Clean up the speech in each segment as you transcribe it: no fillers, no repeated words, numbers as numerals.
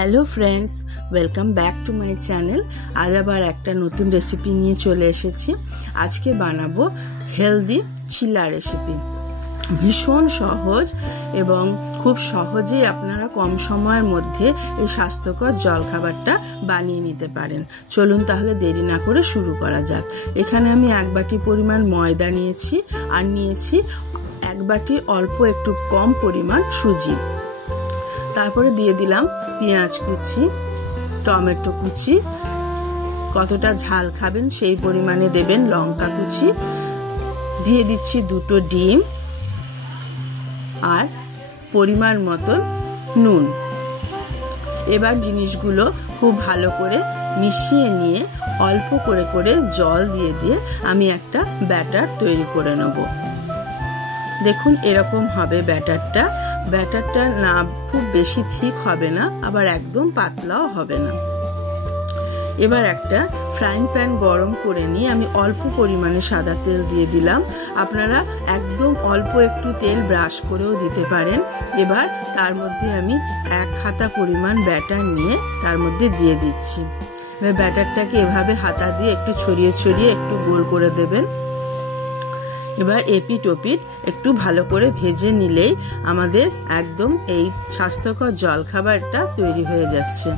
Hello friends, welcome back to my channel. आज आबार एक नतून रेसिपि निये चले एसेछि। आज के बानाबो हेल्दी चिल्ला रेसिपि। भीषण सहज एवं खूब सहजे आपनारा कम समयेर मध्य এই স্বাস্থ্যকর জলখাবারটা বানিয়ে নিতে পারেন। চলুন তাহলে দেরি না করে শুরু করা যাক। এখানে আমি এক বাটি পরিমাণ ময়দা নিয়েছি আর নিয়েছি এক বাটি অল্প একটু কম পরিমাণ সুজি। তারপরে দিয়ে দিলাম পেঁয়াজ কুচি, টমেটো কুচি, কতটা ঝাল খাবেন সেই পরিমাণে দেবেন লঙ্কা কুচি, দিয়ে দিচ্ছি দুটো ডিম আর পরিমাণ মতন নুন। এবার জিনিসগুলো খুব ভালো করে মিশিয়ে নিয়ে অল্প করে করে জল দিয়ে দিয়ে আমি একটা ব্যাটার তৈরি করে নেব। দেখুন এরকম হবে ব্যাটারটা। ব্যাটারটা না খুব বেশি ঠিক হবে না, আবার একদম পাতলাও হবে না। এবার একটা ফ্রাইং প্যান গরম করে নিয়ে আমি অল্প পরিমাণে সাদা তেল দিয়ে দিলাম। আপনারা একদম অল্প একটু তেল ব্রাশ করেও দিতে পারেন। এবার তার মধ্যে আমি এক হাতা পরিমাণ ব্যাটার নিয়ে তার মধ্যে দিয়ে দিচ্ছি। এবার ব্যাটারটাকে এভাবে হাতা দিয়ে একটু ছড়িয়ে ছড়িয়ে একটু গোল করে দেবেন। এবার এপিট ওপিট একটু ভালো করে ভেজে নিলেই আমাদের একদম এই স্বাস্থ্যকর জলখাবারটা তৈরি হয়ে যাচ্ছে।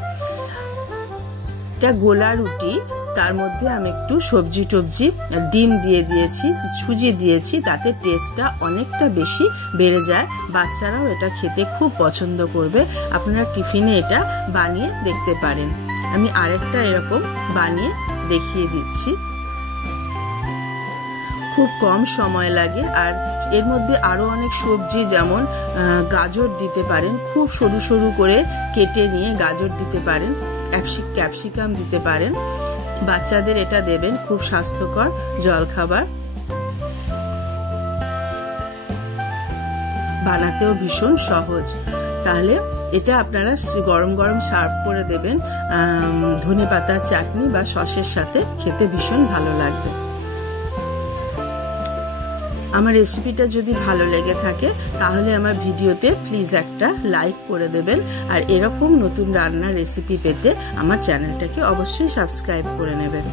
এটা গোলা রুটি, তার মধ্যে আমি একটু সবজি টবজি ডিম দিয়ে দিয়েছি, সুজি দিয়েছি, তাতে টেস্টটা অনেকটা বেশি বেড়ে যায়। বাচ্চারাও এটা খেতে খুব পছন্দ করবে। আপনারা টিফিনে এটা বানিয়ে দেখতে পারেন। আমি আরেকটা এরকম বানিয়ে দেখিয়ে দিচ্ছি। খুব কম সময় লাগে আর এর মধ্যে আরো অনেক সবজি যেমন গাজর দিতে পারেন, খুব সরু সরু করে কেটে নিয়ে গাজর দিতে পারেন, ক্যাপসিকাম দিতে পারেন। বাচ্চাদের এটা দেবেন, খুব স্বাস্থ্যকর জলখাবার, বানাতেও ভীষণ সহজ। তাহলে এটা আপনারা গরম গরম সার্ভ করে দেবেন ধনেপাতার চাটনি বা সসের সাথে, খেতে ভীষণ ভালো লাগবে। আমার রেসিপিটা যদি ভালো লেগে থাকে তাহলে আমার ভিডিওতে প্লিজ একটা লাইক করে দেবেন। আর এরকম নতুন রান্নার রেসিপি পেতে আমার চ্যানেলটাকে অবশ্যই সাবস্ক্রাইব করে নেবেন।